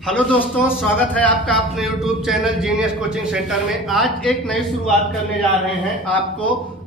Hello दोस्तों, स्वागत है आपका अपने YouTube channel genius coaching centre में। आज एक नई शुरुआत करने जा रहे हैं।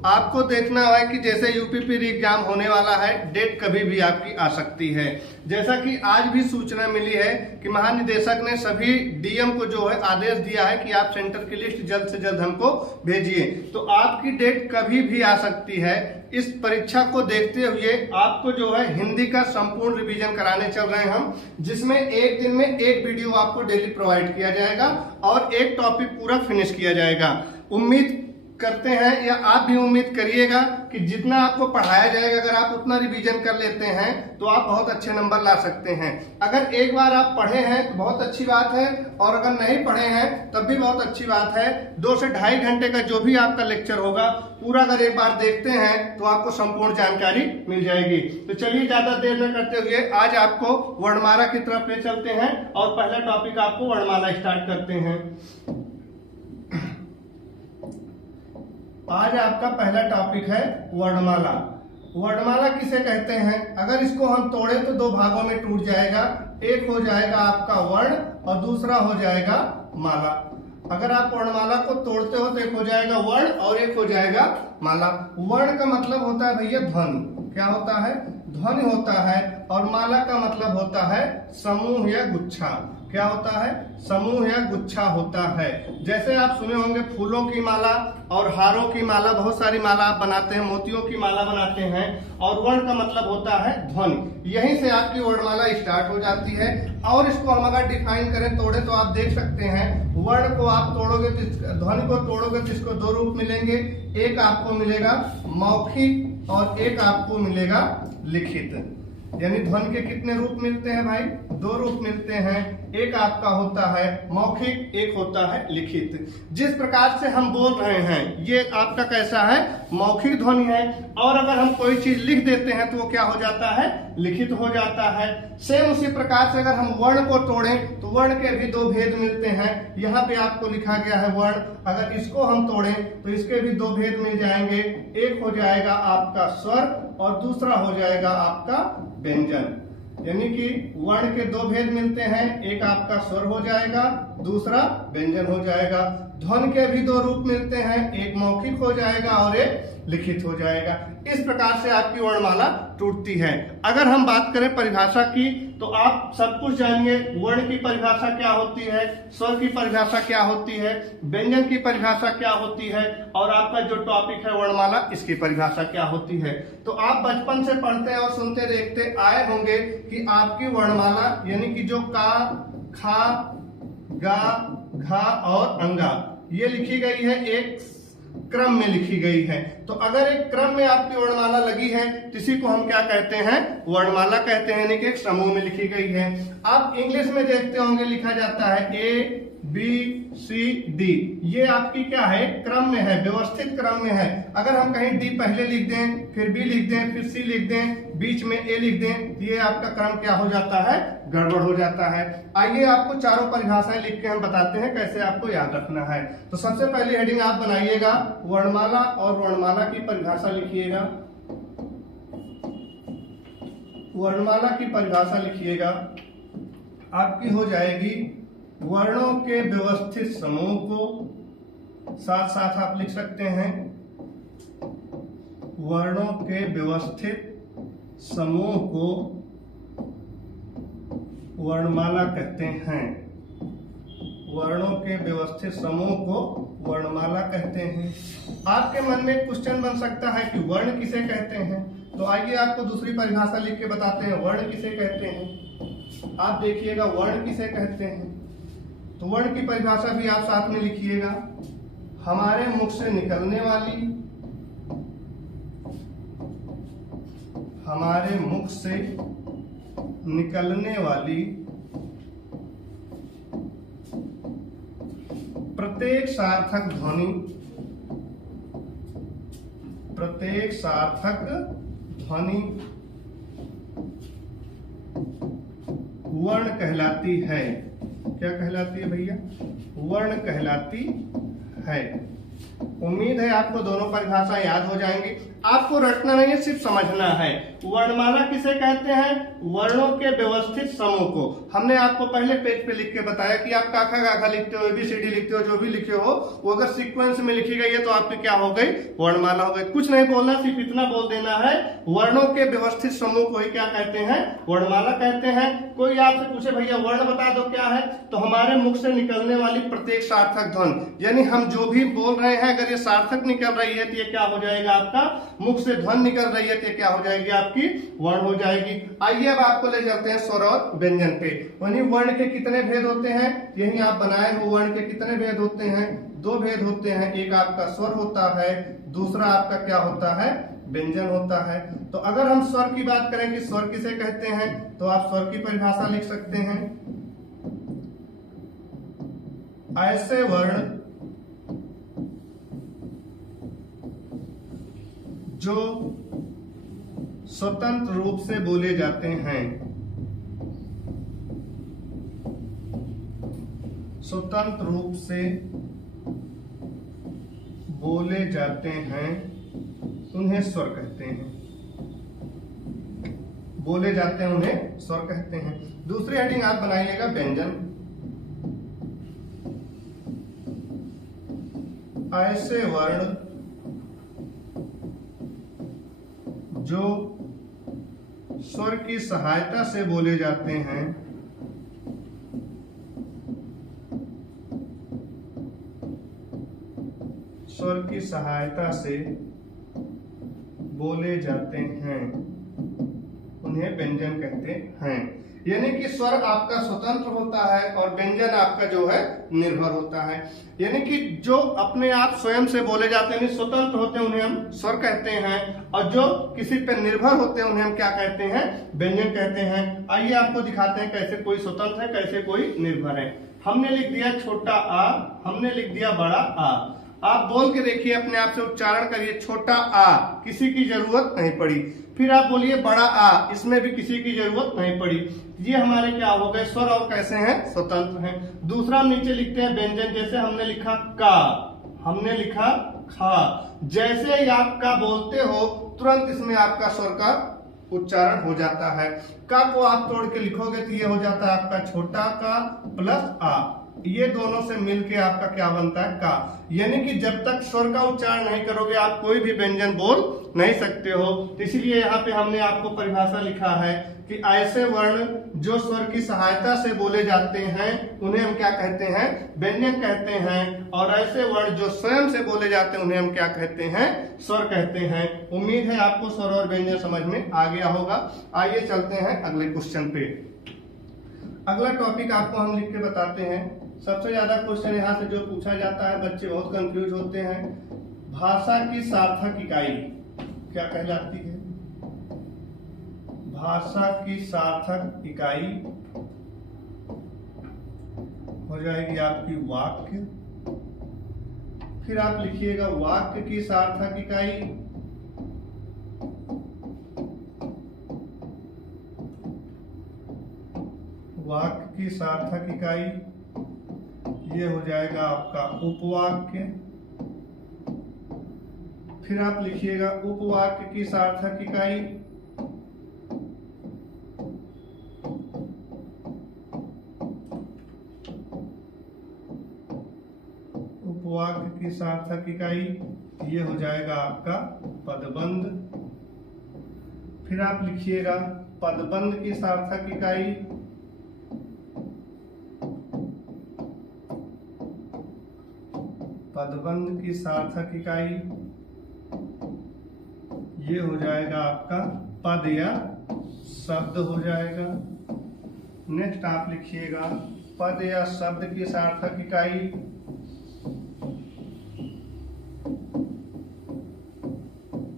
आपको देखना है कि जैसे यूपीपी एग्जाम होने वाला है, डेट कभी भी आपकी आ सकती है। जैसा कि आज भी सूचना मिली है कि महानिदेशक ने सभी डीएम को जो है आदेश दिया है कि आप सेंटर की लिस्ट जल्द से जल्द हमको भेजिए। तो आपकी डेट कभी भी आ सकती है। इस परीक्षा को देखते हुए आपको जो है हिंदी का संपूर्ण रिवीजन कराने चल रहे हैं हम, जिसमें एक दिन में एक वीडियो आपको डेली प्रोवाइड किया जाएगा और एक टॉपिक पूरा फिनिश किया जाएगा। उम्मीद करते हैं या आप भी उम्मीद करिएगा कि जितना आपको पढ़ाया जाएगा, अगर आप उतना रिवीजन कर लेते हैं तो आप बहुत अच्छे नंबर ला सकते हैं। अगर एक बार आप पढ़े हैं तो बहुत अच्छी बात है, और अगर नहीं पढ़े हैं तब भी बहुत अच्छी बात है। 2 से ढाई घंटे का जो भी आपका लेक्चर होगा पूरा अगर एक बार देखते हैं तो आपको संपूर्ण जानकारी मिल जाएगी। तो चलिए ज्यादा देर न करते हुए आज आपको वर्णमाला की तरफ ले चलते हैं और पहला टॉपिक आपको वर्णमाला स्टार्ट करते हैं। आज आपका पहला टॉपिक है वर्णमाला। वर्णमाला किसे कहते हैं? अगर इसको हम तोड़े तो 2 भागों में टूट जाएगा। एक हो जाएगा आपका वर्ण और दूसरा हो जाएगा माला। अगर आप वर्णमाला को तोड़ते हो तो एक हो जाएगा वर्ण और एक हो जाएगा माला। वर्ण का मतलब होता है भैया ध्वनि। क्या होता है? ध्वनि होता है। और माला का मतलब होता है समूह या गुच्छा। क्या होता है? समूह या गुच्छा होता है। जैसे आप सुने होंगे फूलों की माला और हारों की माला, बहुत सारी माला आप बनाते हैं, मोतियों की माला बनाते हैं। और वर्ण का मतलब होता है ध्वनि। यहीं से आपकी वर्णमाला स्टार्ट हो जाती है। और इसको हम अगर डिफाइन करें, तोड़े, तो आप देख सकते हैं वर्ण को आप तोड़ोगे, ध्वनि को तोड़ोगे तो इसको 2 रूप मिलेंगे। एक आपको मिलेगा मौखिक और एक आपको मिलेगा लिखित। यानी ध्वनि के कितने रूप मिलते हैं भाई? 2 रूप मिलते हैं। एक आपका होता है मौखिक, एक होता है लिखित। जिस प्रकार से हम बोल रहे हैं ये आपका कैसा है? मौखिक ध्वनि है। और अगर हम कोई चीज लिख देते हैं तो वो क्या हो जाता है? लिखित हो जाता है। सेम उसी प्रकार से अगर हम वर्ण को तोड़ें तो वर्ण के भी 2 भेद मिलते हैं। यहाँ पे आपको लिखा गया है वर्ण, अगर इसको हम तोड़ें तो इसके भी 2 भेद मिल जाएंगे। एक हो जाएगा आपका स्वर और दूसरा हो जाएगा आपका व्यंजन। यानी कि वर्ण के 2 भेद मिलते हैं। एक आपका स्वर हो जाएगा, दूसरा व्यंजन हो जाएगा। ध्वनि के भी 2 रूप मिलते हैं। एक मौखिक हो जाएगा और एक लिखित हो जाएगा। इस प्रकार से आपकी वर्णमाला टूटती है। अगर हम बात करें परिभाषा की तो आप सब कुछ जानिए। वर्ण की परिभाषा क्या होती है, स्वर की परिभाषा क्या होती है, व्यंजन की परिभाषा क्या होती है, और आपका जो टॉपिक है वर्णमाला, इसकी परिभाषा क्या होती है। तो आप बचपन से पढ़ते और सुनते देखते आए होंगे कि आपकी वर्णमाला यानी कि जो का, खा, गा, घा और अंगा ये लिखी गई है, एक क्रम में लिखी गई है। तो अगर एक क्रम में आपकी वर्णमाला लगी है तो इसी को हम क्या कहते हैं? वर्णमाला कहते हैं, यानी कि एक समूह में लिखी गई है। आप इंग्लिश में देखते होंगे लिखा जाता है A B C D। ये आपकी क्या है? क्रम में है, व्यवस्थित क्रम में है। अगर हम कहीं D पहले लिख दें, फिर B लिख दें, फिर C लिख दें, बीच में A लिख दें, तो ये आपका क्रम क्या हो जाता है? गड़बड़ हो जाता है। आइए आपको चारों परिभाषाएं लिख के हम बताते हैं कैसे आपको याद रखना है। तो सबसे पहली हेडिंग आप बनाइएगा वर्णमाला, और वर्णमाला की परिभाषा लिखिएगा। वर्णमाला की परिभाषा लिखिएगा। आपकी हो जाएगी वर्णों के व्यवस्थित समूह को, साथ साथ आप लिख सकते हैं वर्णों के व्यवस्थित समूह को वर्णमाला कहते हैं। वर्णों के व्यवस्थित समूह को वर्णमाला कहते हैं। आपके मन में क्वेश्चन बन सकता है कि वर्ण किसे कहते हैं, तो आइए आपको दूसरी परिभाषा लिख के बताते हैं वर्ण किसे कहते हैं। आप देखिएगा वर्ण किसे कहते हैं। तो वर्ण की परिभाषा भी आप साथ में लिखिएगा। हमारे मुख से निकलने वाली, हमारे मुख से निकलने वाली प्रत्येक सार्थक ध्वनि, प्रत्येक सार्थक ध्वनि वर्ण कहलाती है। क्या कहलाती है भैया? वर्ण कहलाती है। उम्मीद है आपको दोनों परिभाषा याद हो जाएंगी। आपको रटना नहीं है, सिर्फ समझना है। वर्णमाला किसे कहते हैं? वर्णों के व्यवस्थित समूह को। हमने आपको पहले पेज पे लिख के बताया कि आप काखा काखा लिखते हो, ABCD लिखते हो, जो भी लिखे हो वो अगर सीक्वेंस में लिखी गई है तो आपकी क्या हो गई? वर्णमाला हो गई। कुछ नहीं बोलना, सिर्फ इतना बोल देना है, वर्णों के व्यवस्थित समूह को ही क्या कहते हैं? वर्णमाला कहते हैं। कोई आपसे पूछे भैया वर्ण बता दो क्या है, तो हमारे मुख से निकलने वाली प्रत्येक सार्थक ध्वनि, यानी हम जो भी बोल रहे हैं अगर ये सार्थक निकल रही है तो ये क्या हो जाएगा? आपका मुख से ध्वनि निकल रही है तो ये क्या हो जाएगी? आपकी वर्ण हो जाएगी। आइए अब आपको ले जाते हैं स्वर और व्यंजन पे। यानी वर्ण के कितने भेद होते हैं? यही आप बनाए हो। वर्ण के कितने भेद होते हैं? 2 भेद होते हैं। एक आपका स्वर होता है, दूसरा आपका क्या होता है? व्यंजन होता है। तो अगर हम स्वर की बात करें कि स्वर किसे कहते हैं, तो आप स्वर की परिभाषा लिख सकते हैं, ऐसे वर्ण जो स्वतंत्र रूप से बोले जाते हैं, स्वतंत्र रूप से बोले जाते हैं उन्हें स्वर कहते हैं। बोले जाते हैं उन्हें स्वर कहते हैं। दूसरी हेडिंग आप बनाइएगा व्यंजन। ऐसे वर्ण जो स्वर की सहायता से बोले जाते हैं, स्वर की सहायता से बोले जाते हैं उन्हें व्यंजन कहते हैं। यानी कि स्वर आपका स्वतंत्र होता है और व्यंजन आपका जो है निर्भर होता है। यानी कि जो अपने आप स्वयं से बोले जाते हैं, स्वतंत्र होते हैं, उन्हें हम स्वर कहते हैं, और जो किसी पे निर्भर होते हैं उन्हें हम क्या कहते हैं? व्यंजन कहते हैं। आइए आपको दिखाते हैं कैसे कोई स्वतंत्र है, कैसे कोई निर्भर है। हमने लिख दिया छोटा आ, हमने लिख दिया बड़ा आ। आप बोल के देखिए, अपने आप से उच्चारण करिए, छोटा आ, किसी की जरूरत नहीं पड़ी। फिर आप बोलिए बड़ा आ, इसमें भी किसी की जरूरत नहीं पड़ी। ये हमारे क्या हो गए? स्वर और कैसे हैं? स्वतंत्र हैं। दूसरा हम नीचे लिखते हैं व्यंजन। जैसे हमने लिखा का, हमने लिखा खा। जैसे ही आप का बोलते हो तुरंत इसमें आपका स्वर का उच्चारण हो जाता है। का को आप तोड़ के लिखोगे तो ये हो जाता है आपका छोटा का प्लस आ। ये दोनों से मिलके आपका क्या बनता है? का। यानी कि जब तक स्वर का उच्चारण नहीं करोगे आप कोई भी व्यंजन बोल नहीं सकते हो। इसलिए यहाँ पे हमने आपको परिभाषा लिखा है कि ऐसे वर्ण जो स्वर की सहायता से बोले जाते हैं उन्हें हम क्या कहते हैं? व्यंजन कहते हैं। और ऐसे वर्ण जो स्वयं से बोले जाते हैं उन्हें हम क्या कहते हैं? स्वर कहते हैं। उम्मीद है आपको स्वर और व्यंजन समझ में आ गया होगा। आइए चलते हैं अगले क्वेश्चन पे। अगला टॉपिक आपको हम लिख के बताते हैं। सबसे ज्यादा क्वेश्चन यहाँ से जो पूछा जाता है, बच्चे बहुत कंफ्यूज होते हैं। भाषा की सार्थक इकाई क्या कहलाती है? भाषा की सार्थक इकाई हो जाएगी आपकी वाक्य। फिर आप लिखिएगा वाक्य की सार्थक इकाई, वाक्य की सार्थक इकाई ये हो जाएगा आपका उपवाक्य। फिर आप लिखिएगा उपवाक्य की सार्थक इकाई, उपवाक्य की सार्थक इकाई ये हो जाएगा आपका पदबंध। फिर आप लिखिएगा पदबंध की सार्थक इकाई, पदबंध की सार्थक इकाई ये हो जाएगा आपका पद या शब्द हो जाएगा। नेक्स्ट आप लिखिएगा पद या शब्द की सार्थक इकाई,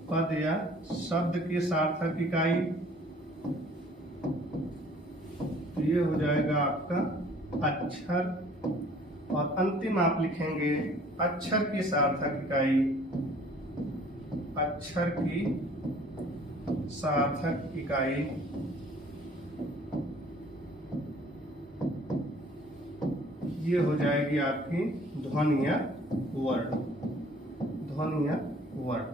पद या शब्द की सार्थक इकाई तो ये हो जाएगा आपका अक्षर। और अंतिम आप लिखेंगे अक्षर की सार्थक इकाई, अक्षर की सार्थक इकाई ये हो जाएगी आपकी ध्वनि या वर्ण, ध्वनि या वर्ण।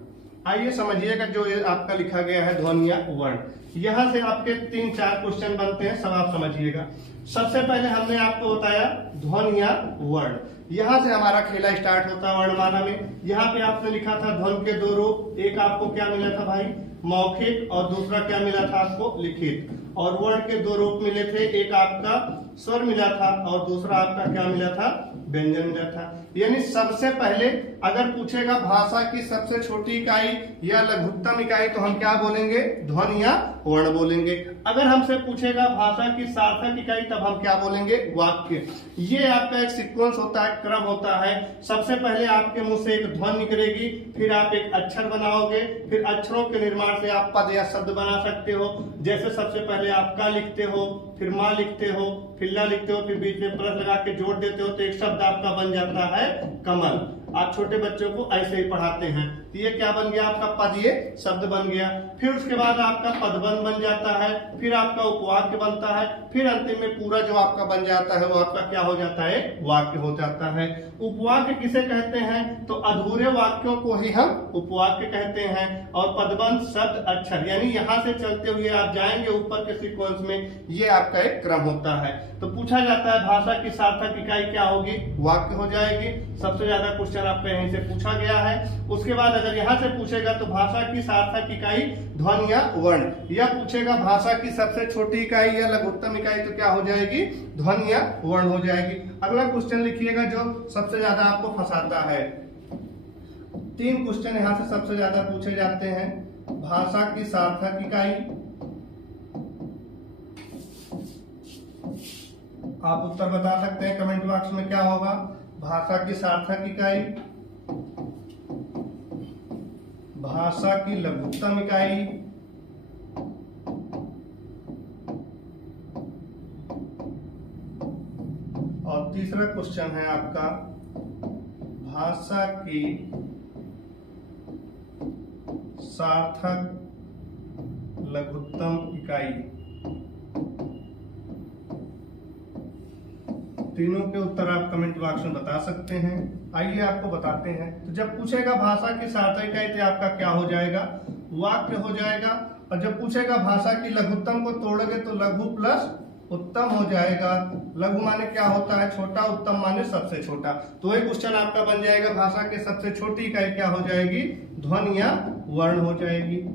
आइए समझिएगा जो ये आपका लिखा गया है ध्वनि या वर्ण, यहाँ से आपके 3-4 क्वेश्चन बनते हैं, सब आप समझिएगा। सबसे पहले हमने आपको बताया ध्वनि या वर्ण, यहाँ से हमारा खेला स्टार्ट होता है वर्णमाला में। यहाँ पे आपने लिखा था ध्वनि के 2 रूप, एक आपको क्या मिला था भाई, मौखिक, और दूसरा क्या मिला था आपको, लिखित। और वर्ण के 2 रूप मिले थे, एक आपका स्वर मिला था और दूसरा आपका क्या मिला था, व्यंजन मिला था। यानी सबसे पहले अगर पूछेगा भाषा की सबसे छोटी इकाई या लघुत्तम इकाई तो हम क्या बोलेंगे, ध्वनि या वर्ण बोलेंगे। अगर हमसे पूछेगा भाषा की सार्थक इकाई तब हम क्या बोलेंगे, वाक्य। ये आपका एक सीक्वेंस होता है, क्रम होता है। सबसे पहले आपके मुंह से एक ध्वनि निकलेगी, फिर आप एक अक्षर बनाओगे, फिर अक्षरों के निर्माण से आप पद या शब्द बना सकते हो। जैसे सबसे पहले आप का लिखते हो, फिर माँ लिखते हो, फिर ला लिखते हो, फिर बीच में प्लस लगा के जोड़ देते हो तो एक शब्द आपका बन जाता है कमल। आप छोटे बच्चों को ऐसे ही पढ़ाते हैं, तो ये क्या बन गया आपका पद, ये शब्द बन गया। फिर उसके बाद आपका पदबंध बन जाता है, फिर आपका उपवाक्य बनता है, फिर अंतिम में पूरा जो आपका बन जाता है वो आपका क्या हो जाता है, वाक्य हो जाता है। उपवाक्य किसे कहते हैं, तो अधूरे वाक्यों को ही हम उपवाक्य कहते हैं। और पदबंध शब्द अक्षर, यानी यहाँ से चलते हुए आप जाएंगे ऊपर के सीक्वेंस में, ये आपका एक क्रम होता है। तो पूछा जाता है भाषा की सार्थक इकाई क्या होगी, वाक्य हो जाएगी। सबसे ज्यादा क्वेश्चन आपका यहीं से पूछा गया है। उसके बाद अगर यहाँ से पूछेगा तो भाषा की सार्थक इकाई ध्वनि या वर्ण, या पूछेगा भाषा की सबसे छोटी इकाई या लघुत्तम इकाई तो क्या हो जाएगी, ध्वनि या वर्ण हो जाएगी। अगला क्वेश्चन लिखिएगा जो सबसे ज्यादा आपको फंसाता है। 3 क्वेश्चन यहाँ से सबसे ज्यादा पूछे जाते हैं। भाषा की सार्थक इकाई, आप उत्तर बता सकते हैं कमेंट बॉक्स में क्या होगा। भाषा की सार्थक इकाई, भाषा की लघुत्तम इकाई, और तीसरा क्वेश्चन है आपका भाषा की सार्थक लघुत्तम इकाई। तीनों के उत्तर आप कमेंट बॉक्स में बता सकते हैं। आइए आपको बताते हैं। तो जब पूछेगा भाषा की सार्थक इकाई तो आपका क्या हो जाएगा, वाक्य हो जाएगा। और जब पूछेगा भाषा की लघुत्तम को तोड़ोगे तो लघु प्लस उत्तम हो जाएगा। लघु माने क्या होता है, छोटा, उत्तम माने सबसे छोटा। तो ये क्वेश्चन आपका बन जाएगा भाषा की सबसे छोटी इकाई क्या हो जाएगी, ध्वनि या वर्ण हो जाएगी।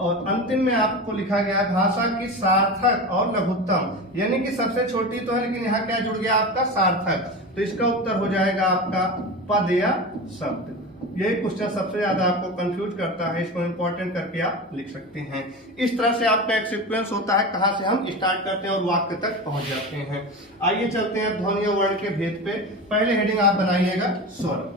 और अंतिम में आपको लिखा गया है भाषा की सार्थक और लघुत्तम, यानी कि सबसे छोटी तो है लेकिन यहाँ क्या जुड़ गया आपका, सार्थक। तो इसका उत्तर हो जाएगा आपका पद या शब्द। यही क्वेश्चन सबसे ज्यादा आपको कंफ्यूज करता है, इसको इंपॉर्टेंट करके आप लिख सकते हैं। इस तरह से आपका एक सीक्वेंस होता है, कहां से हम स्टार्ट करते हैं और वाक्य तक पहुंच जाते हैं। आइए चलते हैं ध्वनि और वर्ण के भेद पे। पहले हेडिंग आप बनाइएगा स्वर।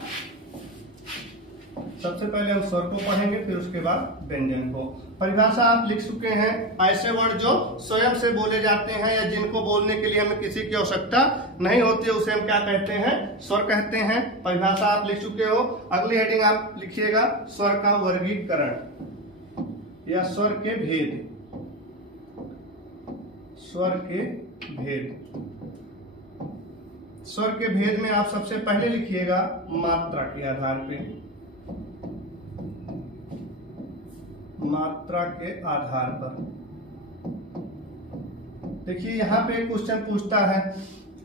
सबसे पहले हम स्वर को पढ़ेंगे, फिर उसके बाद व्यंजन को। परिभाषा आप लिख चुके हैं, ऐसे वर्ण जो स्वयं से बोले जाते हैं या जिनको बोलने के लिए हमें किसी की आवश्यकता नहीं होती, उसे हम क्या कहते हैं, स्वर कहते हैं। परिभाषा आप लिख चुके हो। अगली हेडिंग आप लिखिएगा स्वर का वर्गीकरण या स्वर के भेद। स्वर के भेद, स्वर के भेद में आप सबसे पहले लिखिएगा मात्रा के आधार पे, मात्रा के आधार पर। देखिए यहाँ पे क्वेश्चन पूछता है,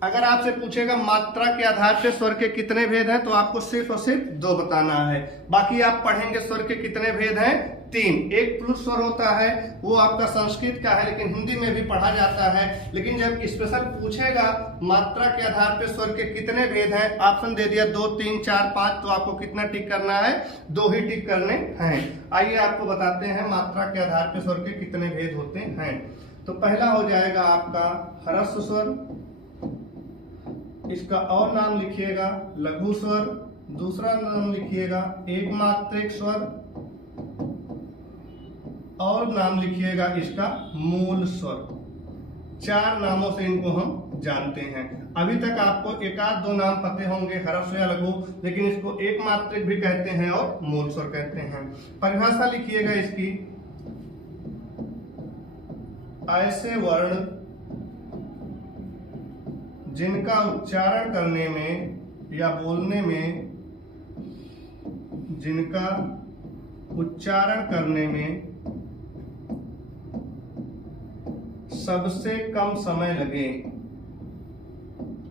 अगर आपसे पूछेगा मात्रा के आधार पे स्वर के कितने भेद हैं, तो आपको सिर्फ और सिर्फ 2 बताना है। बाकी आप पढ़ेंगे स्वर के कितने भेद हैं, 3। एक प्लुत स्वर होता है, वो आपका संस्कृत का है लेकिन हिंदी में भी पढ़ा जाता है। लेकिन जब स्पेशल पूछेगा मात्रा के आधार पे स्वर के कितने भेद हैं, ऑप्शन दे दिया 2, 3, 4, 5, तो आपको कितना टिक करना है, 2 ही टिक करने हैं। आइए आपको बताते हैं मात्रा के आधार पे स्वर के कितने भेद होते हैं। तो पहला हो जाएगा आपका ह्रस्व स्वर, इसका और नाम लिखिएगा लघु स्वर। दूसरा नाम लिखिएगा एक मात्रिक स्वर, और नाम लिखिएगा इसका मूल स्वर। 4 नामों से इनको हम जानते हैं। अभी तक आपको 1-2 नाम पते होंगे ह्रस्व या लघु, लेकिन इसको एक मात्रिक भी कहते हैं और मूल स्वर कहते हैं। परिभाषा लिखिएगा इसकी, ऐसे वर्ण जिनका उच्चारण करने में या बोलने में, जिनका उच्चारण करने में सबसे कम समय लगे,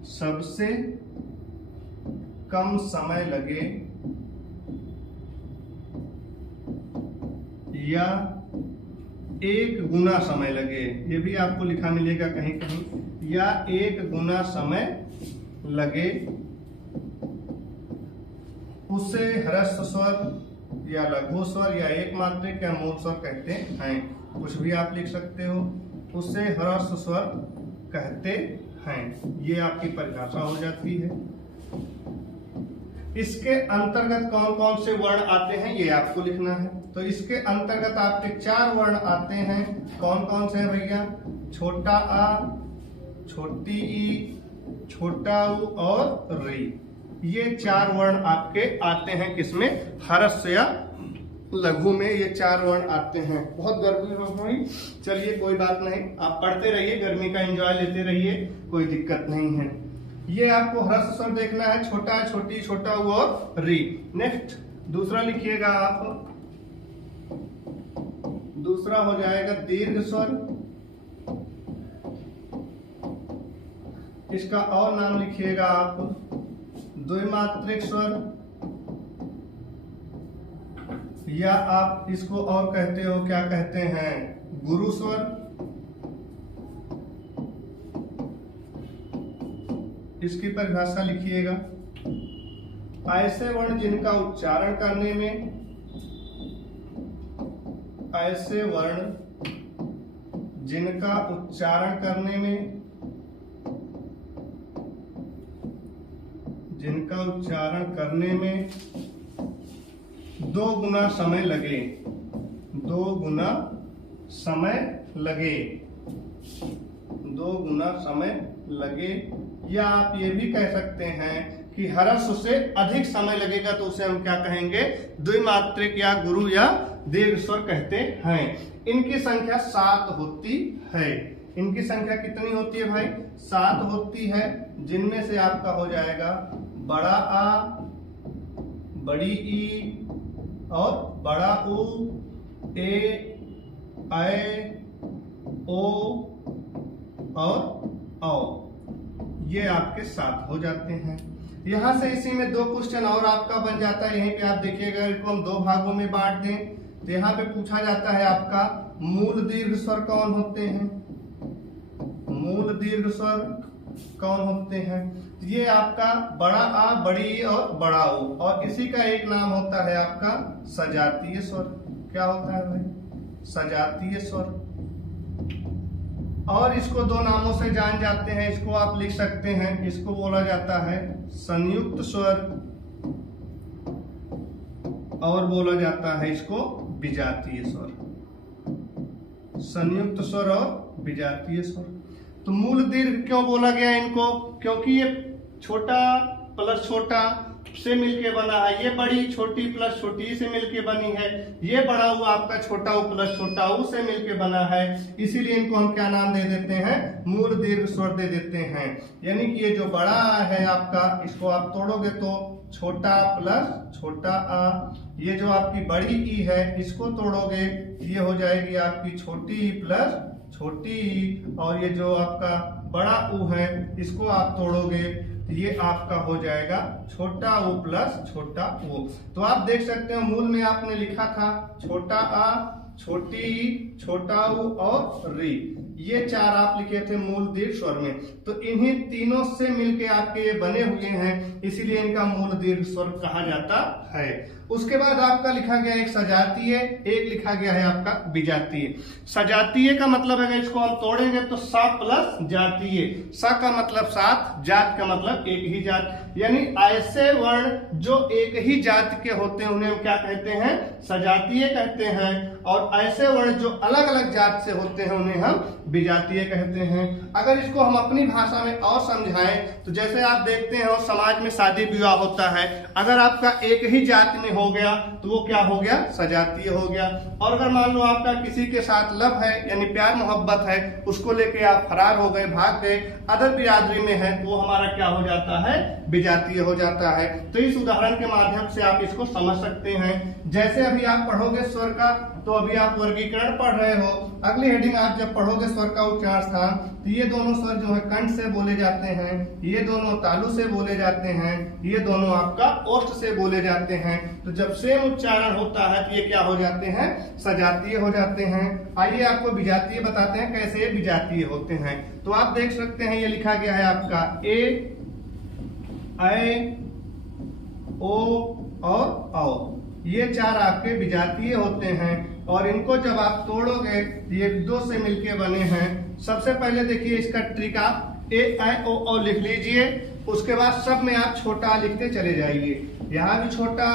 सबसे कम समय लगे या 1 गुना समय लगे, ये भी आपको लिखा मिलेगा कहीं कहीं, या 1 गुना समय लगे, उसे ह्रस्व स्वर या लघु स्वर या एक मात्रिक या मूल स्वर कहते हैं। कुछ भी आप लिख सकते हो, उसे ह्रस्व स्वर कहते हैं। ये आपकी परिभाषा हो जाती है। इसके अंतर्गत कौन कौन से वर्ण आते हैं ये आपको लिखना है। तो इसके अंतर्गत आपके 4 वर्ण आते हैं। कौन कौन से हैं भैया? छोटा आ, छोटी ई, छोटा उ और री। ये 4 वर्ण आपके आते हैं किसमें? ह्रस्व या लघु में ये 4 वर्ण आते हैं। बहुत गर्मी हो गई, चलिए कोई बात नहीं, आप पढ़ते रहिए, गर्मी का एंजॉय लेते रहिए, कोई दिक्कत नहीं है। ये आपको ह्रस्व स्वर देखना है, छोटा, छोटी, छोटा उ और री। नेक्स्ट दूसरा लिखिएगा आप, दूसरा हो जाएगा दीर्घ स्वर। इसका और नाम लिखिएगा आप द्विमात्रिक स्वर, या आप इसको और कहते हो, क्या कहते हैं? गुरु स्वर। इसकी परिभाषा लिखिएगा, ऐसे वर्ण जिनका उच्चारण करने में, ऐसे वर्ण जिनका उच्चारण करने में, जिनका उच्चारण करने में 2 गुना समय लगे, 2 गुना समय लगे, 2 गुना समय लगे। या आप ये भी कह सकते हैं कि ह्रस्व से अधिक समय लगेगा तो उसे हम क्या कहेंगे? द्विमात्रिक या गुरु या दीर्घ स्वर कहते हैं। इनकी संख्या 7 होती है। इनकी संख्या कितनी होती है भाई? 7 होती है, जिनमें से आपका हो जाएगा बड़ा आ, बड़ी ई और बड़ा उ, ए, ऐ, ओ और औ। ये आपके 7 हो जाते हैं। यहां से इसी में 2 क्वेश्चन और आपका बन जाता है। यहीं पे आप देखिएगा, इसको हम 2 भागों में बांट दें तो यहाँ पे पूछा जाता है आपका मूल दीर्घ स्वर कौन होते हैं? मूल दीर्घ स्वर कौन होते हैं? ये आपका बड़ा आ, बड़ी ई और बड़ा उ, और इसी का एक नाम होता है आपका सजातीय स्वर। क्या होता है भाई? सजातीय स्वर। और इसको 2 नामों से जान जाते हैं। इसको आप लिख सकते हैं, इसको बोला जाता है संयुक्त स्वर और बोला जाता है इसको विजातीय स्वर। संयुक्त स्वर और विजातीय स्वर। तो मूल दीर्घ क्यों बोला गया इनको? क्योंकि ये छोटा प्लस छोटा से मिलके बना है, ये बड़ी छोटी प्लस छोटी से मिलके बनी है, ये बड़ा हुआ आपका छोटा उ प्लस छोटा उ से मिलके बना है। इसीलिए इनको हम क्या नाम दे देते हैं? मूल दीर्घ स्वर दे देते हैं। यानी कि ये जो बड़ा है आपका, इसको आप तोड़ोगे तो छोटा प्लस छोटा आ, ये जो आपकी बड़ी ई है इसको तोड़ोगे, ये हो जाएगी आपकी छोटी ई प्लस छोटी ई, और ये जो आपका बड़ा उ है इसको आप तोड़ोगे, ये आपका हो जाएगा छोटा उ प्लस छोटा उ। तो आप देख सकते हो मूल में आपने लिखा था छोटा आ, छोटी ई, छोटा उ और री। ये 4 आप लिखे थे मूल दीर्घ स्वर में। तो इन्हीं तीनों से मिलके आपके ये बने हुए हैं, इसीलिए इनका मूल दीर्घ स्वर कहा जाता है। उसके बाद आपका लिखा गया एक सजातीय, एक लिखा गया है आपका विजातीय। सजातीय का मतलब है, इसको हम तोड़ेंगे तो सा प्लस जातीय। सा का मतलब 7, जात का मतलब एक ही जात। यानी ऐसे वर्ण जो एक ही जात के होते हैं उन्हें हम क्या कहते हैं? सजातीय कहते हैं। और ऐसे वर्ण जो अलग अलग जात से होते हैं उन्हें हम विजातीय कहते हैं। अगर इसको हम अपनी भाषा में और समझाएं तो जैसे आप देखते हैं समाज में शादी विवाह होता है, अगर आपका एक ही जाति में हो गया तो वो क्या हो गया? सजातीय हो गया। और अगर मान लो आपका किसी के साथ लव है यानी प्यार मोहब्बत है, उसको लेके आप फरार हो गए, भाग गए, अदर बिरादरी में है, तो वो हमारा क्या हो जाता है? विजातीय हो जाता है। तो इस उदाहरण के माध्यम से आप इसको समझ सकते हैं। जैसे अभी आप पढ़ोगे स्वर का, तो अभी आप वर्गीकरण पढ़ रहे हो, अगली हेडिंग आप जब पढ़ोगे स्वर का उच्चारण स्थान, तो ये दोनों स्वर जो है कंठ से बोले जाते हैं, ये दोनों तालु से बोले जाते हैं, ये दोनों आपका ओष्ठ से बोले जाते हैं। तो जब सेम उच्चारण होता है तो ये क्या हो जाते हैं, सजातीय हो जाते हैं। आइए आपको विजातीय बताते हैं कैसे ये विजातीय होते हैं। तो आप देख सकते हैं ये लिखा गया है आपका ए, ऐ, ओ और औ, ये चार आपके विजातीय होते हैं। और इनको जब आप तोड़ोगे ये दो से मिलके बने हैं। सबसे पहले देखिए इसका ट्रिक, आप ए, ऐ, ओ, औ लिख लीजिए, उसके बाद सब में आप छोटा लिखते चले जाइए। यहाँ भी छोटा,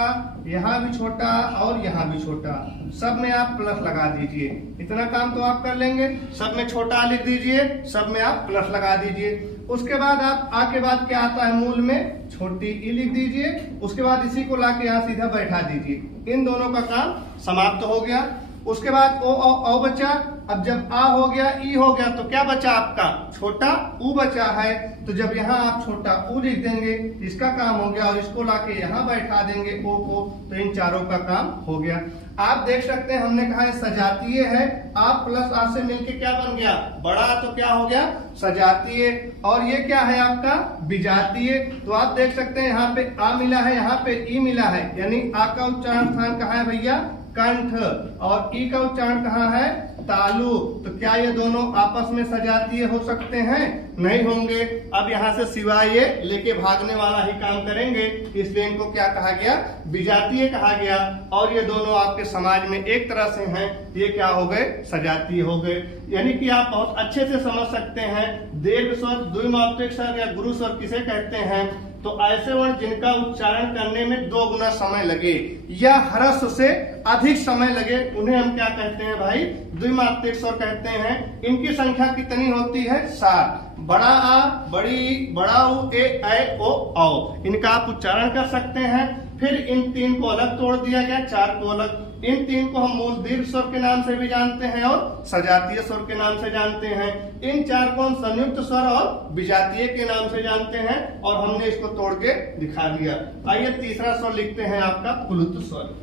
यहाँ भी छोटा और यहाँ भी छोटा, सब में आप प्लस लगा दीजिए। इतना काम तो आप कर लेंगे। सब में छोटा लिख दीजिए, सब में आप प्लस लगा दीजिए। उसके बाद आप आ के बाद क्या आता है, मूल में छोटी ई लिख दीजिए। उसके बाद इसी को लाके यहाँ सीधा बैठा दीजिए। इन दोनों का काम समाप्त हो गया। उसके बाद ओ बचा। अब जब आ हो गया, ई हो गया, तो क्या बचा आपका, छोटा ऊ बचा है। तो जब यहाँ आप छोटा ऊ लिख देंगे, इसका काम हो गया। और इसको लाके यहाँ बैठा देंगे ओ को, तो इन चारों का काम हो गया। आप देख सकते हैं हमने कहा है सजातीय है, आप प्लस आ से मिलके क्या बन गया, बड़ा, तो क्या हो गया, सजातीय। और ये क्या है आपका, विजातीय। तो आप देख सकते हैं यहाँ पे आ मिला है, यहाँ पे ई मिला है, यानी आ का उच्चारण स्थान कहाँ है भैया, कंठ, और ई का उच्चारण कहाँ है, तालु। तो क्या ये दोनों आपस में सजातीय हो सकते हैं, नहीं होंगे। अब यहाँ से सिवाय ये लेके भागने वाला ही काम करेंगे, इसलिए इनको क्या कहा गया, विजातीय कहा गया। और ये दोनों आपके समाज में एक तरह से हैं, ये क्या हो गए, सजातीय हो गए। यानी कि आप बहुत अच्छे से समझ सकते हैं दीर्घ स्वर, द्विमात्रिक स्वर या गुरु स्वर किसे कहते हैं। तो ऐसे वर्ण जिनका उच्चारण करने में 2 गुना समय लगे या ह्रस्व से अधिक समय लगे, उन्हें हम क्या कहते हैं भाई, द्विमात्रिक स्वर कहते हैं। इनकी संख्या कितनी होती है, 7। बड़ा आ, बड़ी, बड़ा ऊ, ए, ऐ, ओ, औ, इनका आप उच्चारण कर सकते हैं। फिर इन 3 को अलग तोड़ दिया गया, 4 को अलग। इन 3 को हम मूल दीर्घ स्वर के नाम से भी जानते हैं और सजातीय स्वर के नाम से जानते हैं। इन 4 को हम संयुक्त स्वर और विजातीय के नाम से जानते हैं, और हमने इसको तोड़ के दिखा दिया। आइए तीसरा स्वर लिखते हैं आपका प्लुत स्वर।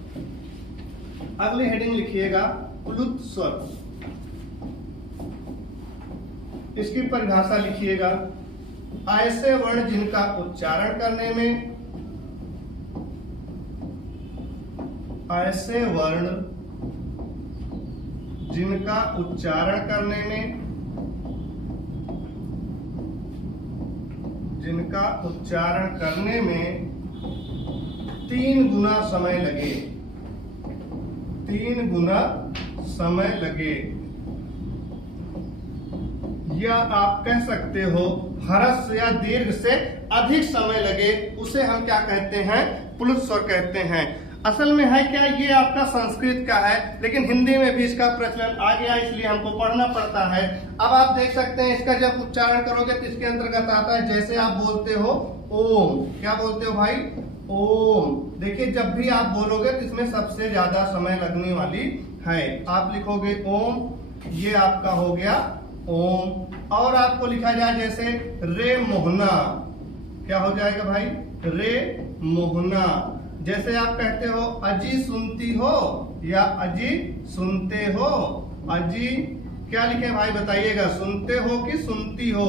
अगली हेडिंग लिखिएगा प्लुत स्वर। इसकी परिभाषा लिखिएगा, ऐसे वर्ण जिनका उच्चारण करने में, ऐसे वर्ण जिनका उच्चारण करने में, जिनका उच्चारण करने में 3 गुना समय लगे, 3 गुना समय लगे, या आप कह सकते हो ह्रस्व या दीर्घ से अधिक समय लगे, उसे हम क्या कहते हैं, प्लुत स्वर कहते हैं। असल में है क्या, ये आपका संस्कृत का है, लेकिन हिंदी में भी इसका प्रचलन आ गया, इसलिए हमको पढ़ना पड़ता है। अब आप देख सकते हैं इसका जब उच्चारण करोगे तो इसके अंतर्गत आता है, जैसे आप बोलते हो ओम, क्या बोलते हो भाई, ओम। देखिए जब भी आप बोलोगे तो इसमें सबसे ज्यादा समय लगने वाली है। आप लिखोगे ओम, ये आपका हो गया ओम। और आपको लिखा जाए जैसे रे मोहना, क्या हो जाएगा भाई, रे मोहना। जैसे आप कहते हो अजी सुनती हो या अजी सुनते हो, अजी क्या लिखे भाई बताइएगा, सुनते हो कि सुनती हो,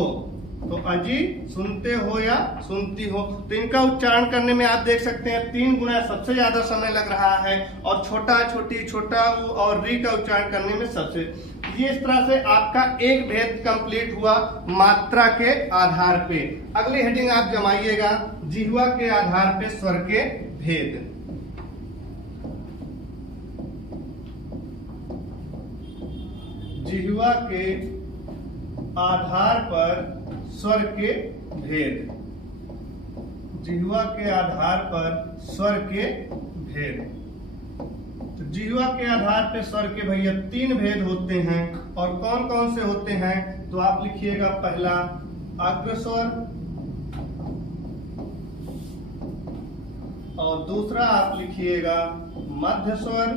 तो अजी सुनते हो या सुनती हो। तो इनका उच्चारण करने में आप देख सकते हैं 3 गुना सबसे ज्यादा समय लग रहा है, और छोटा, छोटी, छोटा और री का उच्चारण करने में सबसे। ये इस तरह से आपका एक भेद कंप्लीट हुआ मात्रा के आधार पे। अगली हेडिंग आप जमाइएगा, जिह्वा के आधार पे स्वर के भेद। जिह्वा के आधार पर स्वर के भेद, जिह्वा के आधार पर स्वर के भेद। तो जिह्वा के आधार पर स्वर के भैया 3 भेद होते हैं, और कौन कौन से होते हैं, तो आप लिखिएगा पहला अग्रस्वर, और दूसरा आप लिखिएगा मध्य स्वर,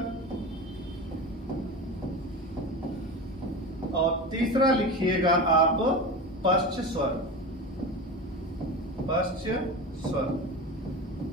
और तीसरा लिखिएगा आप पश्च स्वर। पश्च स्वर।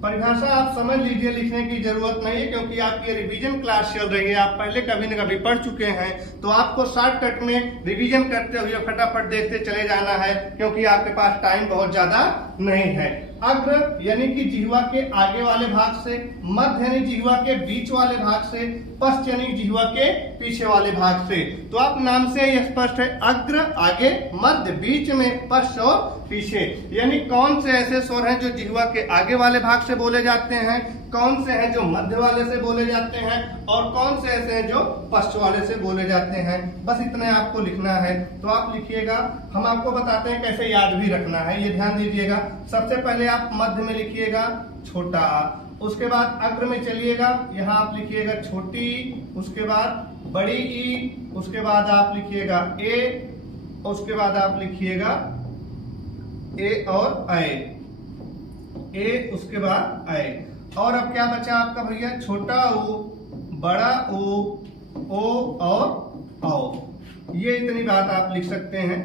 परिभाषा आप समझ लीजिए, लिखने की जरूरत नहीं है क्योंकि आपकी रिवीजन क्लास चल रही है, आप पहले कभी न कभी पढ़ चुके हैं, तो आपको शॉर्टकट में रिवीजन करते हुए फटाफट देखते चले जाना है क्योंकि आपके पास टाइम बहुत ज्यादा नहीं है। अग्र यानी कि जिह्वा के आगे वाले भाग से, मध्य यानी जिह्वा के बीच वाले भाग से, पश्च यानी जिह्वा के पीछे वाले भाग से। तो आप नाम से ही स्पष्ट है, अग्र आगे, मध्य बीच में, पश्च और पीछे। यानी कौन से ऐसे स्वर हैं जो जिह्वा के आगे वाले भाग से बोले जाते हैं, कौन से हैं जो मध्य वाले से बोले जाते हैं और कौन से ऐसे हैं जो पश्च वाले से बोले जाते हैं। बस इतने आपको लिखना है। तो आप लिखिएगा, हम आपको बताते हैं कैसे याद भी रखना है, ये ध्यान दीजिएगा। सबसे पहले आप मध्य में लिखिएगा छोटा आ, उसके बाद अग्र में चलिएगा, यहाँ आप लिखिएगा छोटी, उसके बाद बड़ी ई, उसके बाद आप लिखिएगा ए, उसके बाद आप लिखिएगा ए और ऐ, ए उसके बाद ऐ। और अब क्या बचा आपका भैया, छोटा ऊ, बड़ा ओ और औ। ये इतनी बात आप लिख सकते हैं,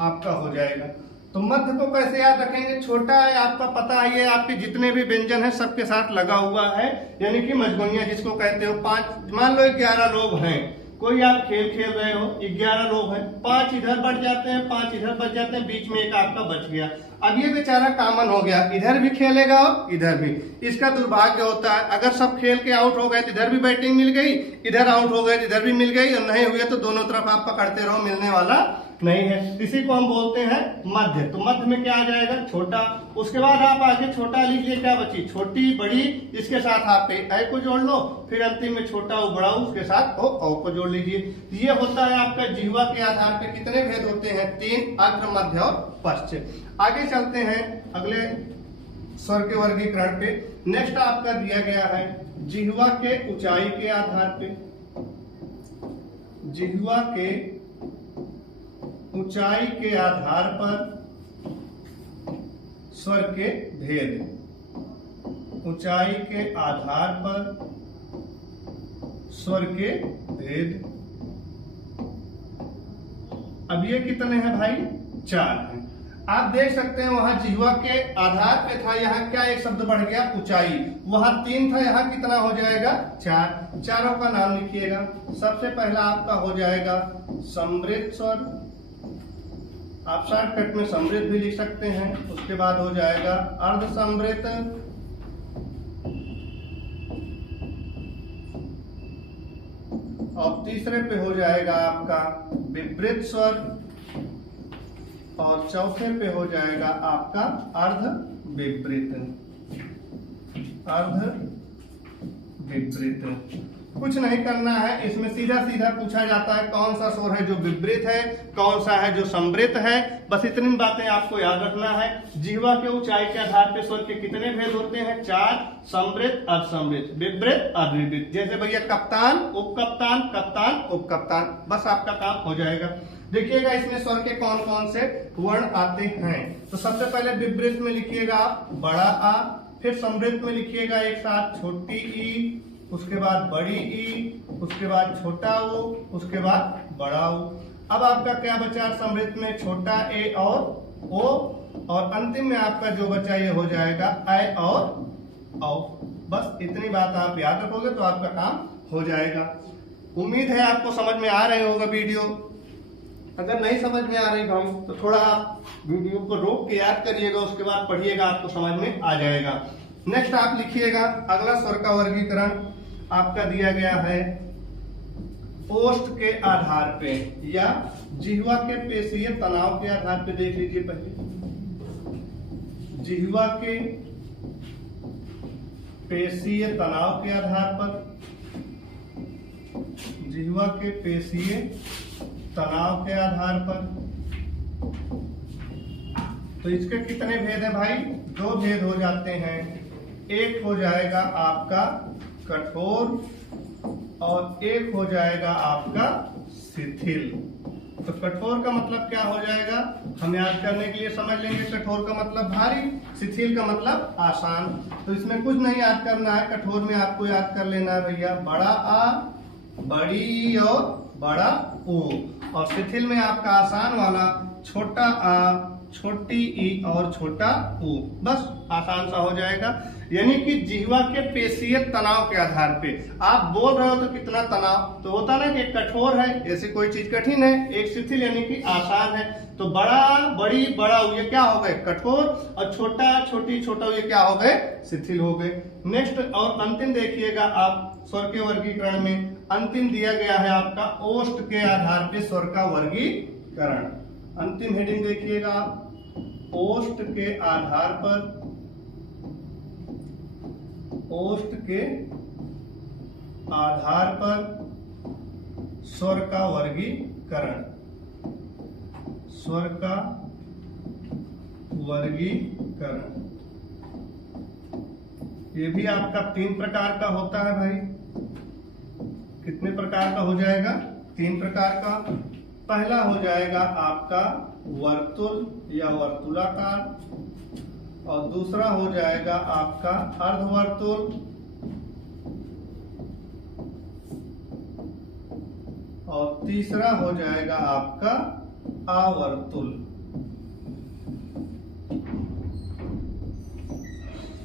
आपका हो जाएगा। तो मध्य को कैसे याद रखेंगे, छोटा है आपका पता है, ये आपके जितने भी व्यंजन है सबके साथ लगा हुआ है, यानी कि मजगुनिया जिसको कहते हो। 5 मान लो 11 लोग हैं, कोई आप खेल खेल रहे हो, 11 लोग हैं, 5 इधर बढ़ जाते हैं, 5 इधर बढ़ जाते हैं, बीच में एक आपका बच गया। अब ये बेचारा कॉमन हो गया, इधर भी खेलेगा और इधर भी। इसका दुर्भाग्य होता है, अगर सब खेल के आउट हो गए तो इधर भी बैटिंग मिल गई, इधर आउट हो गए तो इधर भी मिल गई, और नहीं हुए तो दोनों तरफ आप पकड़ते रहो, मिलने वाला नहीं है। इसी को हम बोलते हैं मध्य। तो मध्य में क्या आ जाएगा, छोटा। उसके बाद आप आगे छोटा लीजिए, क्या बची, छोटी, बड़ी, इसके साथ आप ऐ को जोड़ लो, फिर अंतिम में छोटा उ बड़ा उसके साथ ओ को जोड़ लीजिए। ये होता है आपका जिह्वा के आधार पे कितने भेद होते हैं, 3, अग्र, मध्य और पश्च। आगे चलते हैं अगले स्वर के वर्गीकरण पे। नेक्स्ट आपका दिया गया है जिह्वा के ऊंचाई के आधार पे, जिह्वा के ऊंचाई के आधार पर स्वर के भेद, ऊंचाई के आधार पर स्वर के भेद। अब ये कितने हैं भाई, 4 हैं। आप देख सकते हैं वहां जिह्वा के आधार पे था, यहाँ क्या एक शब्द बढ़ गया, ऊंचाई, वहां 3 था, यहाँ कितना हो जाएगा, 4। चारों का नाम लिखिएगा। सबसे पहला आपका हो जाएगा समृद्ध स्वर, आप शॉर्टकट में समृद्ध भी लिख सकते हैं। उसके बाद हो जाएगा अर्ध समृद्ध, और तीसरे पे हो जाएगा आपका विपरीत स्वर, और चौथे पे हो जाएगा आपका अर्ध विपरीत, अर्ध विपरीत। कुछ नहीं करना है, इसमें सीधा सीधा पूछा जाता है कौन सा स्वर है जो विपरीत है, कौन सा है जो समृद्ध है। बस इतनी बातें आपको याद रखना है। जिह्वा के ऊंचाई के आधार पे स्वर के कितने भेद होते हैं, 4, समृद्ध, अर्धसमृद्ध, विपरीत, अर्धविपरीत। जैसे भैया कप्तान, उपकप्तान, कप्तान, उपकप्तान, बस आपका काम हो जाएगा। देखिएगा इसमें स्वर के कौन कौन से वर्ण आते हैं। तो सबसे पहले विपरीत में लिखिएगा आप बड़ा आ, फिर समृद्ध में लिखिएगा एक साथ छोटी ई, उसके बाद बड़ी ई, उसके बाद छोटा ऊ, उसके बाद बड़ा ऊ। अब आपका क्या बचा, समृद्ध में छोटा ए और ओ, और अंतिम में आपका जो बचा ये हो जाएगा ऐ और औ। बस इतनी बात आप याद रखोगे तो आपका काम हो जाएगा। उम्मीद है आपको समझ में आ रहे होगा वीडियो। अगर नहीं समझ में आ रही भाई तो थोड़ा आप वीडियो को रोक के याद करिएगा, उसके बाद पढ़िएगा, आपको समझ में आ जाएगा। नेक्स्ट आप लिखिएगा अगला स्वर का वर्गीकरण आपका दिया गया है ओष्ठ के आधार पे या जिह्वा के पेशीय तनाव के आधार पे। देख लीजिए पहले, जिह्वा के पेशीय तनाव के आधार पर, जिह्वा के पेशीय तनाव के आधार पर। तो इसके कितने भेद हैं भाई, 2 भेद हो जाते हैं। एक हो जाएगा आपका कठोर और एक हो जाएगा आपका शिथिल। तो कठोर का मतलब क्या हो जाएगा, हम याद करने के लिए समझ लेंगे। कठोर का मतलब भारी, शिथिल का मतलब आसान। तो इसमें कुछ नहीं याद करना है, कठोर में आपको याद कर लेना है भैया बड़ा आ, बड़ी ई और बड़ा ओ, और शिथिल में आपका आसान वाला छोटा आ, छोटी ई और छोटा ऊ, बस आसान सा हो जाएगा। यानी कि जिह्वा के पेशीय तनाव के आधार पे आप बोल रहे हो तो कितना तनाव, तो होता ना कि एक कठोर है, ऐसी कोई चीज कठिन है, एक शिथिल यानी कि आसान है। तो बड़ा बड़ी बड़ा ये क्या हो गए कठोर, और छोटा छोटी छोटा ये क्या हो गए शिथिल हो गए। नेक्स्ट और अंतिम देखिएगा आप स्वर के वर्गीकरण में अंतिम दिया गया है आपका ओष्ठ के आधार पे स्वर का वर्गीकरण। अंतिम हेडिंग देखिएगा आप, ओष्ठ के आधार पर, ओष्ठ के आधार पर स्वर का वर्गीकरण, स्वर का वर्गीकरण। ये भी आपका 3 प्रकार का होता है भाई। कितने प्रकार का हो जाएगा? 3 प्रकार का। पहला हो जाएगा आपका वर्तुल या वर्तुलाकार, और दूसरा हो जाएगा आपका अर्धवर्तुल, और तीसरा हो जाएगा आपका आवर्तुल।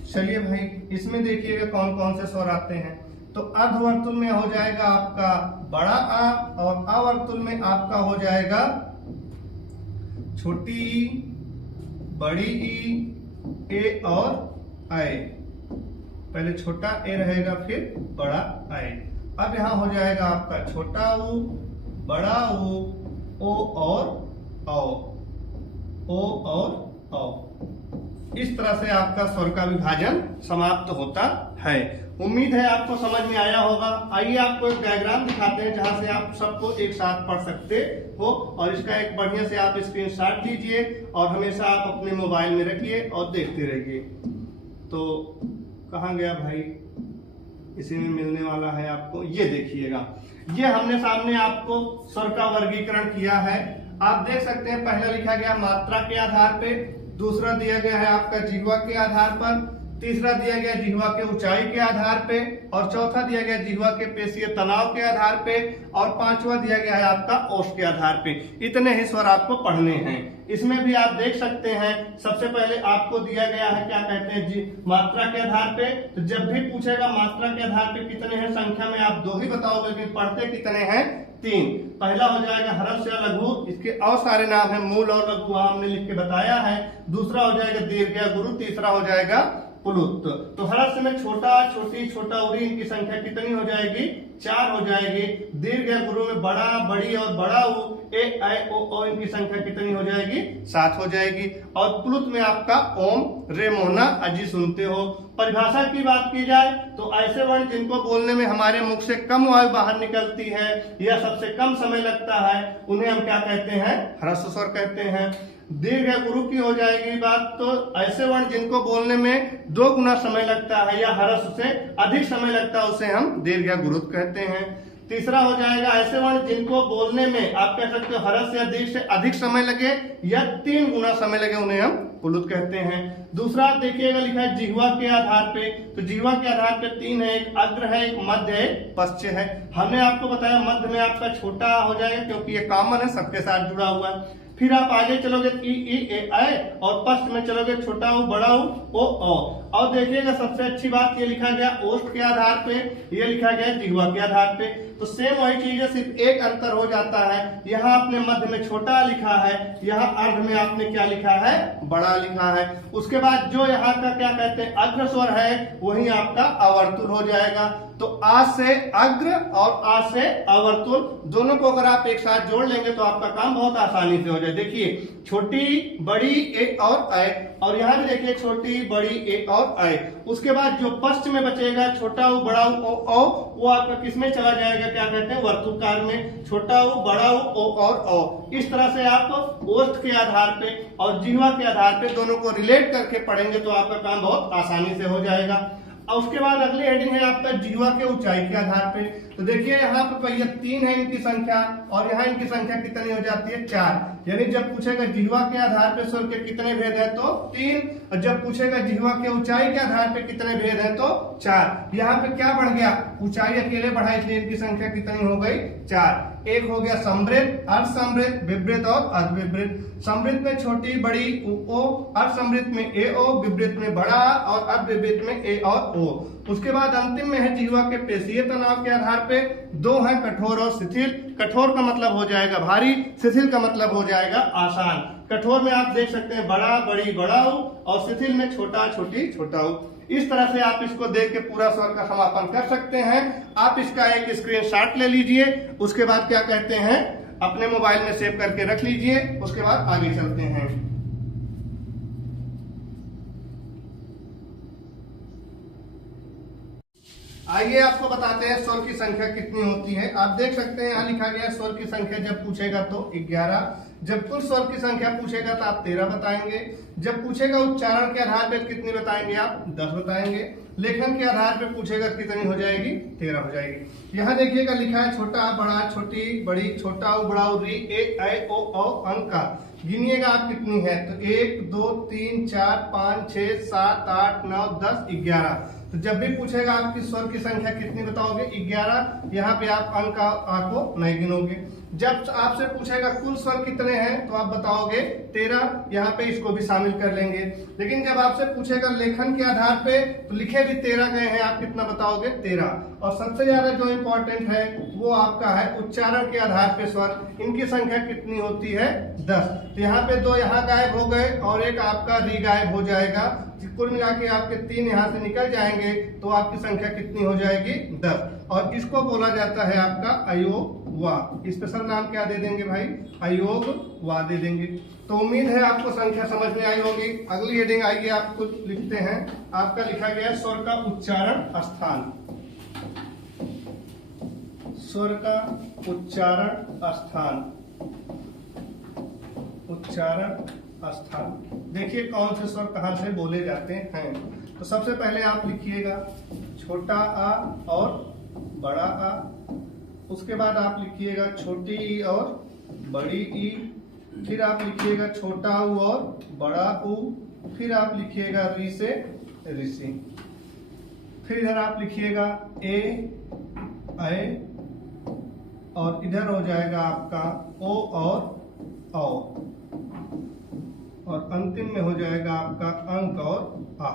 चलिए भाई इसमें देखिएगा कौन कौन से स्वर आते हैं। तो अर्धवर्तुल में हो जाएगा आपका बड़ा आ, और आवर्तुल में आपका हो जाएगा छोटी ई, बड़ी ई, ए और ऐ। पहले छोटा ए रहेगा फिर बड़ा ऐ। अब यहां हो जाएगा आपका छोटा ऊ, बड़ा ऊ, ओ और औ, ओ और औ। इस तरह से आपका स्वर का विभाजन समाप्त होता है। उम्मीद है आपको समझ में आया होगा। आइए आपको एक डायग्राम दिखाते हैं जहां से आप सबको एक साथ पढ़ सकते हो, और इसका एक बढ़िया से आप स्क्रीनशॉट लीजिए और हमेशा आप अपने मोबाइल में रखिए और देखते रहिए। तो कहाँ गया भाई, इसी में मिलने वाला है आपको। ये देखिएगा, ये हमने सामने आपको स्वर का वर्गीकरण किया है। आप देख सकते हैं पहला लिखा गया मात्रा के आधार पे, दूसरा दिया गया है आपका जिह्वा के आधार पर, तीसरा दिया गया जिह्वा के ऊंचाई के आधार पे, और चौथा दिया गया जिह्वा के पेशीय तनाव के आधार पे, और पांचवा दिया गया है आपका ओष्ठ के आधार पे। इतने ही स्वर आपको पढ़ने हैं। इसमें भी आप देख सकते हैं सबसे पहले आपको दिया गया है क्या कहते हैं जी मात्रा के आधार पे। तो जब भी पूछेगा मात्रा के आधार पे कितने हैं, संख्या में आप 2 ही बताओगे, लेकिन पढ़ते कितने हैं 3। पहला हो जाएगा ह्रस्व या लघु, इसके और सारे नाम है मूल और लघु, हमने लिख के बताया है। दूसरा हो जाएगा दीर्घ या गुरु, तीसरा हो जाएगा प्लुत। तो ह्रस्व में छोटा, छोटी, छोटा उरी, इनकी संख्या कितनी हो जाएगी 4 हो जाएगी। दीर्घ या गुरु में बड़ा, बड़ी और बड़ा ऊ, ए, ऐ, ओ, इनकी संख्या कितनी हो जाएगी 7 हो जाएगी। और प्लुत में आपका ओम, रे, मोहना, अजी सुनते हो। परिभाषा की बात की जाए तो ऐसे वर्ण जिनको बोलने में हमारे मुख से कम वायु बाहर निकलती है या सबसे कम समय लगता है, उन्हें हम क्या कहते हैं, ह्रस्व स्वर कहते हैं। दीर्घ या गुरु की हो जाएगी बात, तो ऐसे वर्ण जिनको बोलने में 2 गुना समय लगता है या ह्रस्व से अधिक समय लगता है, उसे हम दीर्घ या गुरु कहते हैं। तीसरा हो जाएगा ऐसे वर्ण जिनको बोलने में आप कह सकते हो ह्रस्व या दीर्घ से अधिक समय लगे या 3 गुना समय लगे, उन्हें हम प्लुत कहते हैं। दूसरा आप देखिएगा लिखा है जिह्वा के आधार पे, तो जिह्वा के आधार पे 3 है, एक अग्र है, एक मध्य है, पश्च है। हमने आपको बताया मध्य में आपका छोटा हो जाएगा क्योंकि ये कॉमन है, सबके साथ जुड़ा हुआ है। फिर आप आगे चलोगे ई, ए, ऐ, और पश्च में चलोगे छोटा ऊ, बड़ा ऊ, ओ, औ। और देखिएगा सबसे अच्छी बात ये लिखा गया ओष्ठ के आधार पे, ये लिखा गया जिह्वा के आधार पे। तो सेम वही चीज है, सिर्फ एक अंतर हो जाता है। यहाँ आपने मध्य में छोटा लिखा है, यहाँ अर्ध में आपने क्या लिखा है, बड़ा लिखा है। उसके बाद जो यहाँ का क्या कहते हैं अग्र स्वर है, वही आपका अवर्तुल हो जाएगा। तो आ से अग्र और आ से अवर्तुल दोनों को अगर आप एक साथ जोड़ लेंगे तो आपका काम बहुत आसानी से हो जाए। देखिए छोटी, बड़ी, ए और ऐ, और यहाँ भी देखिए छोटी, बड़ी, ए और ऐ। उसके बाद जो पश्च में बचेगा छोटा ऊ, बड़ा ऊ, ओ, वो आपका किसमें चला जाएगा, क्या कहते हैं वर्तुलकार में, छोटा ऊ, बड़ा ऊ, ओ और औ। इस तरह से आप ओष्ठ के आधार पे और जिह्वा के आधार पे दोनों को रिलेट करके पढ़ेंगे तो आपका काम बहुत आसानी से हो जाएगा। और उसके बाद अगली हेडिंग है आपका जिह्वा के ऊंचाई के आधार पे। तो देखिए यहाँ पे भैया 3 है इनकी संख्या, और यहाँ इनकी संख्या कितनी हो जाती है 4। यानी जब पूछेगा जिह्वा के आधार पे स्वर के कितने भेद है तो 3, और जब पूछेगा जिह्वा के ऊंचाई के आधार पे कितने भेद है तो 4। यहाँ पे क्या बढ़ गया, ऊंचाई अकेले बढ़ा, इसलिए इनकी संख्या कितनी हो गई 4। एक हो गया समृद्ध, अर्धसमृद्ध, विवृत और अर्धविवृत। समृद्ध में छोटी बड़ी ओ, अर्धसमृद्ध में ए ओ, विवृत में बड़ा और अर्धविवृत में ए और ओ। उसके बाद अंतिम में है जिह्वा के पेशीय तनाव के आधार पे दो है कठोर और शिथिल। कठोर का मतलब हो जाएगा भारी, शिथिल का मतलब हो जाएगा आसान। कठोर में आप देख सकते हैं बड़ा बड़ी बड़ा ऊ और शिथिल में छोटा छोटी छोटा ऊ। इस तरह से आप इसको देख के पूरा स्वर का समापन कर सकते हैं। आप इसका एक स्क्रीनशॉट ले लीजिए, उसके बाद क्या कहते हैं अपने मोबाइल में सेव करके रख लीजिए। उसके बाद आगे चलते हैं। आइए आपको बताते हैं स्वर की संख्या कितनी होती है। आप देख सकते हैं यहाँ लिखा गया है स्वर की संख्या जब पूछेगा तो 11, जब कुल स्वर की संख्या पूछेगा तो आप 13 बताएंगे, जब पूछेगा उच्चारण के आधार पर कितनी बताएंगे आप 10 बताएंगे, लेखन के आधार पर पूछेगा कितनी हो जाएगी 13 हो जाएगी। यहाँ देखिएगा लिखा है छोटा बड़ा छोटी बड़ी छोटा उ बड़ा री ए ऐ ओ औ अंक का गिनिएगा आप कितनी है तो 1 2 3 4 5 6 7 8 9 10 11। तो जब भी पूछेगा आपकी स्वर की संख्या कितनी बताओगे 11। यहाँ पे आप अंक को नहीं गिनोगे। जब आपसे पूछेगा कुल स्वर कितने हैं तो आप बताओगे 13, यहाँ पे इसको भी शामिल कर लेंगे। लेकिन जब आपसे पूछेगा लेखन के आधार पे तो लिखे भी 13 गए हैं, आप कितना बताओगे 13। और सबसे ज्यादा जो इम्पोर्टेंट है वो आपका है उच्चारण के आधार पे स्वर, इनकी संख्या कितनी होती है 10। तो यहाँ पे 2 यहाँ गायब हो गए और एक आपका री गायब हो जाएगा। कुल मिला के आपके 3 यहाँ से निकल जाएंगे तो आपकी संख्या कितनी हो जाएगी 10। और इसको बोला जाता है आपका अयोग वा। स्पेशल नाम क्या दे देंगे भाई अयोग वा दे देंगे। तो उम्मीद है आपको संख्या समझ में आई होगी। अगली हेडिंग आइए आपको लिखते हैं, आपका लिखा गया है स्वर का उच्चारण स्थान। स्वर का उच्चारण स्थान, उच्चारण स्थान। देखिए कौन से स्वर कहाँ से बोले जाते हैं। तो सबसे पहले आप लिखिएगा छोटा आ और बड़ा आ, उसके बाद आप लिखिएगा छोटी ई और बड़ी ई, फिर आप लिखिएगा छोटा ऊ और बड़ा ऊ, फिर आप लिखिएगा री से ऋषि, फिर इधर आप लिखिएगा ए ऐ और इधर हो जाएगा आपका ओ और औ, और अंतिम में हो जाएगा आपका अंक और आ।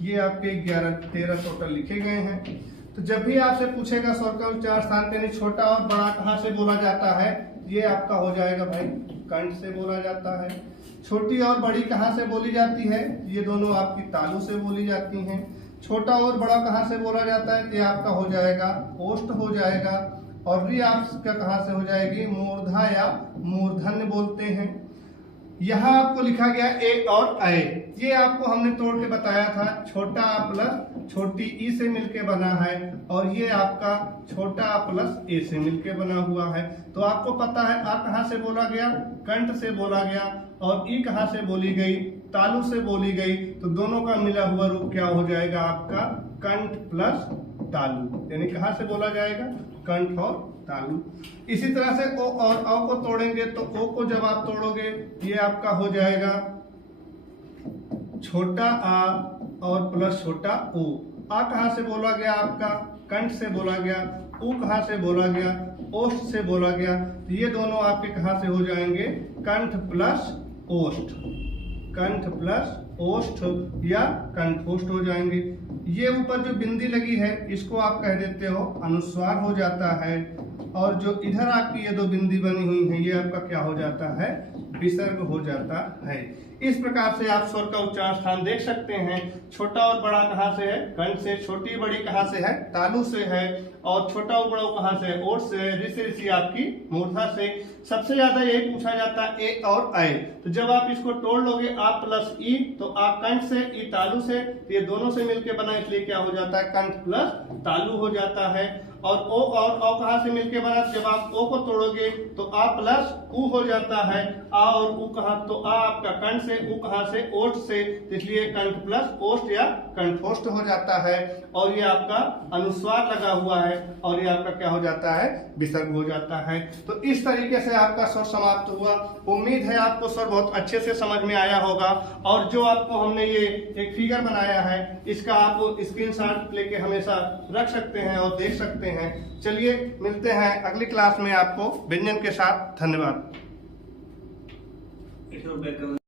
ये आपके 11-13 टोटल लिखे गए हैं। तो जब भी आपसे पूछेगा स्वर का उच्चारण स्थान पे छोटा और बड़ा कहाँ से बोला जाता है, ये आपका हो जाएगा भाई कंठ से बोला जाता है। छोटी और बड़ी कहाँ से बोली जाती है, ये दोनों आपकी तालु से बोली जाती हैं। छोटा और बड़ा कहाँ से बोला जाता है, ये आपका हो जाएगा ओष्ठ हो जाएगा। और री आपका कहाँ से हो जाएगी मूर्धा या मूर्धन्य बोलते हैं। यहाँ आपको लिखा गया ए और ऐ, ये आपको हमने तोड़ के बताया था छोटा आ प्लस छोटी ई से मिलके बना है, और ये आपका छोटा आ प्लस ए से मिलके बना हुआ है। तो आपको पता है आ कहाँ से बोला गया, कंठ से बोला गया, और ई कहाँ से बोली गई, तालु से बोली गई। तो दोनों का मिला हुआ रूप क्या हो जाएगा आपका कंठ प्लस तालु, यानी कहाँ से बोला जाएगा कंठ और तालु। इसी तरह से ओ और औ को तोड़ेंगे तो ओ को जब आप तोड़ोगे ये आपका हो जाएगा छोटा आ और प्लस छोटा ओ। आ कहाँ से बोला गया आपका कंठ से बोला गया, ऊ कहाँ से बोला गया ओष्ठ से बोला गया। तो ये दोनों आपके कहाँ से हो जाएंगे कंठ प्लस ओष्ठ, कंठ प्लस ओष्ठ या कंठोष्ठ हो जाएंगे। ये ऊपर जो बिंदी लगी है इसको आप कह देते हो अनुस्वार हो जाता है, और जो इधर आपकी ये 2 बिंदी बनी हुई है ये आपका क्या हो जाता है विसर्ग हो जाता है। इस प्रकार से आप स्वर का उच्चारण स्थान देख सकते हैं। छोटा और बड़ा कहाँ से है कंठ से, छोटी बड़ी कहाँ से है तालु से है, और छोटा और बड़ा कहाँ से है ओठ से है, ऋषि ऋषि आपकी मूर्धा से। सबसे ज्यादा यही पूछा जाता है ए और ऐ। तो जब आप इसको तोड़ लोगे आ प्लस ई, तो आ कंठ से ई तालु से, ये दोनों से मिलके बना इसलिए क्या हो जाता है कंठ प्लस तालु हो जाता है। और ओ और औ कहाँ से मिलके बना, जब आप ओ को तोड़ोगे तो आ प्लस ऊ हो जाता है। आ और ऊ कहाँ, तो आ आपका कंठ से, उ कहाँ से, ओष्ठ से, इसलिए कंठ प्लस ओष्ठ या कंठोष्ठ हो जाता है। और ये आपका अनुस्वार लगा हुआ है और ये आपका क्या हो जाता है, विसर्ग हो जाता है। तो इस तरीके से आपका स्वर समाप्त हुआ। उम्मीद है आपको स्वर बहुत अच्छे से समझ में आया होगा। और जो आपको हमने ये एक फिगर बनाया है, इसका आप स्क्रीनशॉट लेके हमेशा रख सकते हैं और देख सकते हैं। चलिए मिलते हैं अगली क्लास में आपको व्यंजन के साथ। धन्यवाद।